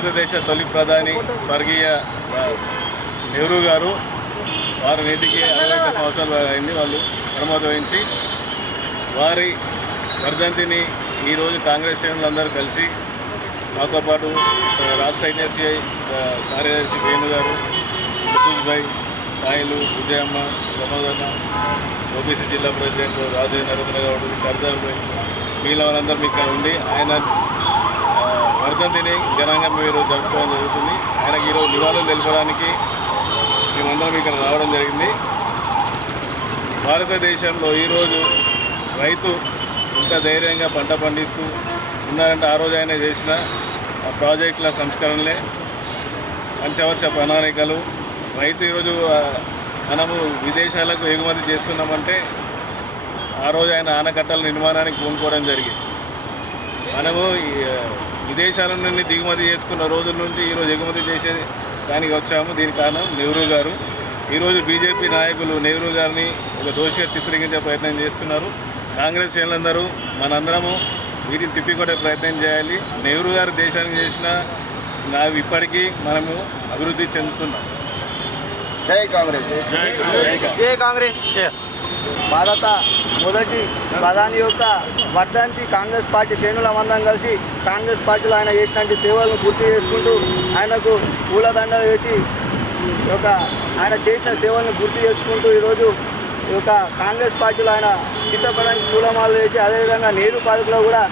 భారతదేశ తొలి ప్రధాని స్వర్గీయ నెహ్రూ గారు వారి నేటికి 61 సంవత్సరాలు అయింది. వాళ్ళు ప్రమోదం వహించి వారి వర్ధంతిని ఈరోజు కాంగ్రెస్ శ్రేణులందరూ కలిసి మాతో పాటు రాష్ట్ర ఎన్ఎస్సిఐ కార్యదర్శి వేణు గారు, ముతుజ్ భాయ్, సాయిలు, విజయమ్మ, ప్రమోదన్న, ఓబీసీ జిల్లా ప్రెసిడెంట్ రాజు నరేంద్ర గౌడ్, సర్దార్ భాయ్, మీలో వాళ్ళందరూ ఇక్కడ ఉండి ఆయన వర్ధంతిని ఘనంగా మీరు జరుపుకోవడం జరుగుతుంది. ఆయనకి ఈరోజు నివాళులు తెలపడానికి మేమందరం ఇక్కడ రావడం జరిగింది. భారతదేశంలో ఈరోజు రైతు ఇంత ధైర్యంగా పంట పండిస్తూ ఉన్నారంటే ఆ రోజు ఆయన చేసిన ప్రాజెక్టుల సంస్కరణలే, పంచవర్ష ప్రణాళికలు. రైతు ఈరోజు మనము విదేశాలకు ఎగుమతి చేస్తున్నామంటే ఆ రోజు ఆయన ఆనకట్టల నిర్మాణానికి పూనుకోవడం జరిగింది. మనము విదేశాల నుండి దిగుమతి చేసుకున్న రోజుల నుండి ఈరోజు ఎగుమతి చేసే దానికి వచ్చాము. దీనికి కారణం నెహ్రూ గారు. ఈరోజు బీజేపీ నాయకులు నెహ్రూ గారిని ఒక దోషిగా చిత్రీకరించే ప్రయత్నం చేస్తున్నారు. కాంగ్రెస్ శ్రేణులందరూ మనందరము వీటిని తిప్పికొట్టే ప్రయత్నం చేయాలి. నెహ్రూ గారు దేశానికి చేసిన ఇప్పటికీ మనము అభివృద్ధి చెందుతున్నాం. జై కాంగ్రెస్, జై కాంగ్రెస్. భారత మొదటి ప్రధాని యొక్క వర్ధంతి కాంగ్రెస్ పార్టీ శ్రేణులమందరం కలిసి కాంగ్రెస్ పార్టీలో ఆయన చేసినటువంటి సేవలను గుర్తు చేసుకుంటూ ఆయనకు పూలదండలు వేసి ఆయన చేసిన సేవలను గుర్తు చేసుకుంటూ ఈరోజు ఈ యొక్క కాంగ్రెస్ పార్టీలో ఆయన చిత్రపటానికి పూలమాలలు వేసి, అదేవిధంగా నెహ్రూ పార్కులో కూడా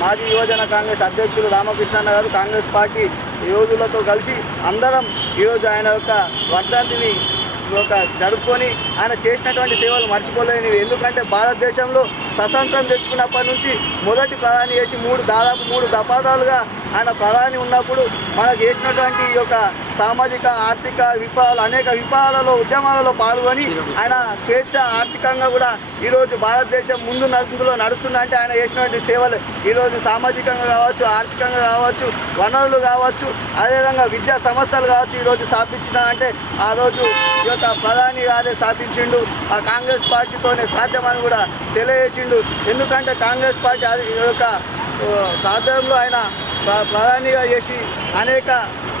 మాజీ యువజన కాంగ్రెస్ అధ్యక్షులు రామకృష్ణ గారు కాంగ్రెస్ పార్టీ యోధులతో కలిసి అందరం ఈరోజు ఆయన యొక్క వర్ధంతిని జరుపుకొని ఆయన చేసినటువంటి సేవలు మర్చిపోలేనివి. ఎందుకంటే భారతదేశంలో స్వతంత్రం తెచ్చుకున్నప్పటి నుంచి మొదటి ప్రధాని చేసి దాదాపు మూడు దశాబ్దాలుగా ఆయన ప్రధాని ఉన్నప్పుడు మనకు చేసినటువంటి ఈ యొక్క సామాజిక ఆర్థిక అనేక విప్లవాలలో ఉద్యమాలలో పాల్గొని ఆయన స్వేచ్ఛ ఆర్థికంగా కూడా ఈరోజు భారతదేశం ముందులో నడుస్తుందంటే ఆయన చేసినటువంటి సేవలు ఈరోజు సామాజికంగా కావచ్చు, ఆర్థికంగా కావచ్చు, వనరులు కావచ్చు, అదేవిధంగా విద్యా సమస్యలు కావచ్చు ఈరోజు స్థాపించిన అంటే ఆ రోజు ఈ యొక్క ప్రధాని గారే స్థాపించిండు. ఆ కాంగ్రెస్ పార్టీతోనే సాధ్యమని కూడా తెలియజేసిండు. ఎందుకంటే కాంగ్రెస్ పార్టీ యొక్క సాధ్యంలో ఆయన ప్రధానిగా చేసి అనేక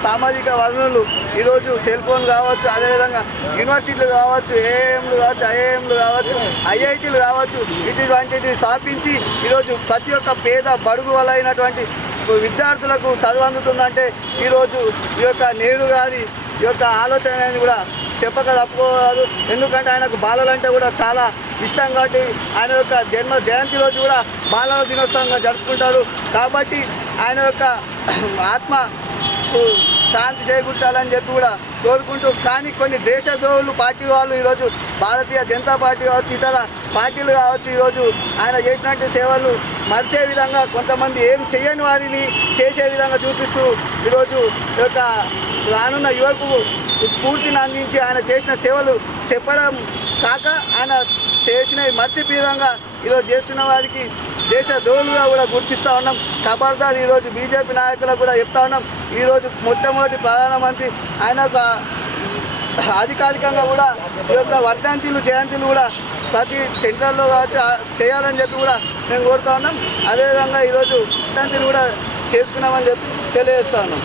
సామాజిక వనరులు ఈరోజు సెల్ ఫోన్ కావచ్చు, అదేవిధంగా యూనివర్సిటీలు కావచ్చు, ఏఎంలు కావచ్చు, ఐఏఎంలు కావచ్చు, ఐఐటీలు కావచ్చు, ఇటువంటివి స్థాపించి ఈరోజు ప్రతి ఒక్క పేద బడుగు వలైనటువంటి విద్యార్థులకు చదువు అందుతుందంటే ఈరోజు ఈ యొక్క నెహ్రూ గారి ఈ యొక్క ఆలోచన కూడా చెప్పక తప్పుకోవాలి. ఎందుకంటే ఆయనకు బాలలంటే కూడా చాలా ఇష్టం కాబట్టి ఆయన యొక్క జయంతి రోజు కూడా బాలల దినోత్సవంగా జరుపుకుంటారు. కాబట్టి ఆయన యొక్క ఆత్మ శాంతి చేకూర్చాలని చెప్పి కూడా కోరుకుంటూ, కానీ కొన్ని దేశద్రోహులు పార్టీ వాళ్ళు ఈరోజు భారతీయ జనతా పార్టీ కావచ్చు, ఇతర పార్టీలు కావచ్చు ఈరోజు ఆయన చేసినట్టు సేవలు మర్చే విధంగా కొంతమంది ఏం చేయని వారిని చేసే విధంగా చూపిస్తూ ఈరోజు ఈ యొక్క రానున్న యువకు స్ఫూర్తిని అందించి ఆయన చేసిన సేవలు చెప్పడం కాక ఆయన చేసినవి మర్చి విధంగా ఈరోజు చేస్తున్న వారికి దేశ ద్రోహులుగా కూడా గుర్తిస్తూ ఉన్నాం. ఖబర్దార్ ఈరోజు బీజేపీ నాయకులకు కూడా చెప్తా ఉన్నాం. ఈరోజు మొట్టమొదటి ప్రధానమంత్రి ఆయన అధికారికంగా కూడా ఈ యొక్క వర్ధంతులు జయంతులు కూడా ప్రతి సెంటర్లో కావచ్చు చేయాలని చెప్పి కూడా మేము కోరుతా ఉన్నాం. అదేవిధంగా ఈరోజు వర్ధంతులు కూడా చేసుకున్నామని చెప్పి తెలియజేస్తా ఉన్నాం.